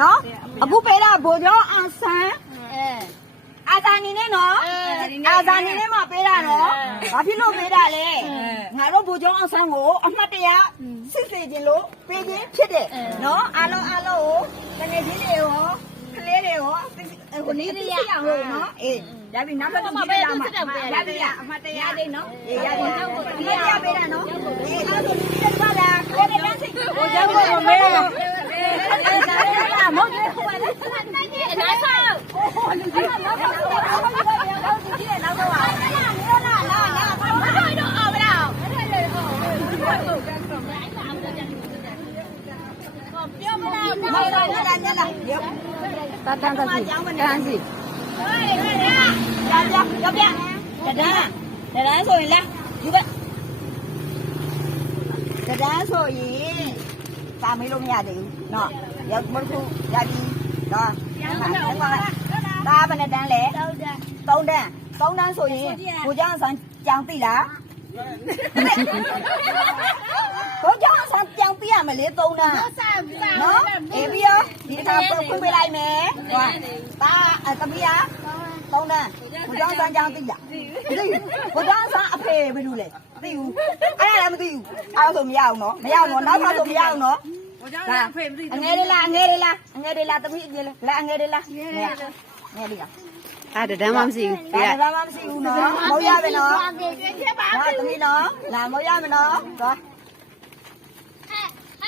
နော်အခုပေးတာဘိုးကျောင်းအောင်ဆန်းအာဇာနည်နဲ့နော်အာဇာနည်နဲ့မှပေးတာနော်ဘာဖြစ်လို့ပေးတာလဲငါတို့ဘိုးကျောင်းအောင်ဆန်းကိုအမှတ်တရစစ်စေခြင်းလို့ပေးခြင်းဖြစ်တယ်နော်အားလုံးကိုတကယ်ကြီးတွေရောကလေးတွေရောဟိုနေ့သိရအောင်လို့နော်အေးရပြီနောက်တော့ကြည့်ရမှာရပြီအမှတ်တရလေးနော်အေးရပြီဒီရပေးတာနော်အေးအဲ့ဒါဆိုဒီကလာကိုယ်နဲ့စိတ်ကိုကြောက်ဖို့မဲမဟုတ်ဘူးဟိုကလည်းအနာဆောက်လူကြီးနောက်တော့လူကြီးရဲ့နောက်တော့လာတော့အောင်မလားပြောမလားမလာညလာတာတန်းစီရပြတန်းဆိုရင်လားဒီကတန်းဆိုရင်စာမေးလို့မရသေးဘူးနော်ရောက်မလို့ရပြီနော်ဒါဘယ်နဲ့တန်းလဲ3တန်းဆိုရင်ကိုเจ้าဆန်းကြောင်သိလားကိုเจ้าဆန်းကြောင်သိရမလဲ3တန်းနော်အေးပြီးရောဒီတစ်ခါဖွင့်ပေးလိုက်မယ်ဒါသမီးရ3တန်းကိုเจ้าဆန်းကြောင်သိလားသိကိုเจ้าဆန်းအဖေဘယ်လိုလဲသိဘူးအဲ့ဒါလည်းမသိဘူးအဲ့ဆိုမရအောင်နော်နောက်ဆိုမရအောင်နော်အငယ်လေးလားသမီးအငယ်လေးလားအငယ်လေးလားငယ်လေးလားအဲ့ဒါမှမရှိဘူးဒါမှမရှိဘူးနော်မဟုတ်ရပဲနော်ဟာသမီးနော်လာမဟုတ်ရမယ်နော်သွား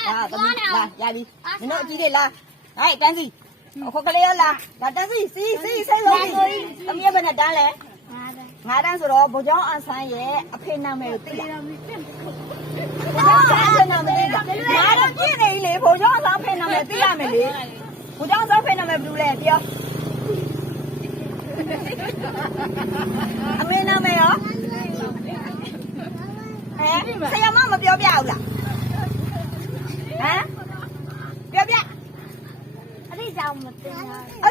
ဟာသမီးလာရပြီမင်းတို့အကြီးတွေလားဟဲ့တန်းစီခုကလေးရောလားဒါတန်းစီစီစိတ်လုံးသမီးဘယ်နဲ့တန်းလဲ9တန်းဆိုတော့ဘိုးကျောင်းအဆန်းရဲ့အဖေနာမည်ကိုသိလားဘိုးကျောင်းအဆန်းနာမည်သိလားငါတော့ပြည့်နေပြီလေဘိုးကျောင်းအဆန်းအဖေနာမည်သိရမယ်လေဘိုးကျောင်းအဆန်းအဖေနာမည်ဘယ်လိုလဲပြောအမေနာမည်ရောဆရာမမပြောပြဘူးလားပြောပြအဲ့ဒီကြောင်မတင်ရ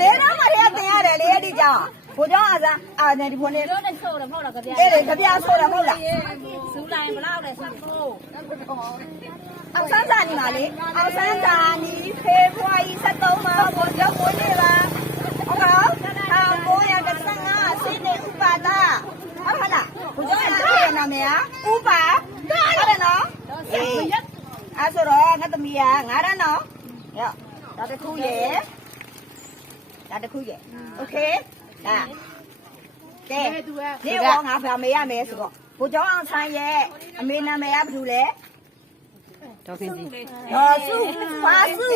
လေတော့မှတည်းကတင်ရတယ်လေအဲ့ဒီကြောင်ဘိုးကျောင်းအစားနေဒီဘုန်းနေလို့နဲ့ဆိုးတယ်မဟုတ်လားကြပြအဲ့ကြပြဆိုးတယ်မဟုတ်လားစူးလိုက်မလောက်လဲဆိုးအောင်ဆန်းစာနေပါလေအောင်ဆန်းစာနီဖေဖော်ဝါရီ23မှာဘိုးကျောင်းဝင်နေပါဟုတ်ပါ1915စိနေဥပါဒဟုတ်လားဘုရားရဲ့နာမည်ကဥပါဟုတ်တယ်နော်အေးအဲ့ဆိုတော့ငါသမီးက9တန်းနော်ရောဒါတစ်ခုရဲ့โอเคဒါကဲဒီတော့ငါဗာမေးရမယ်ဆိုတော့ဘုကျောင်းအောင်ဆန်းရဲ့အမေနာမည်ကဘာလို့လဲဒေါ်ခင်စီစု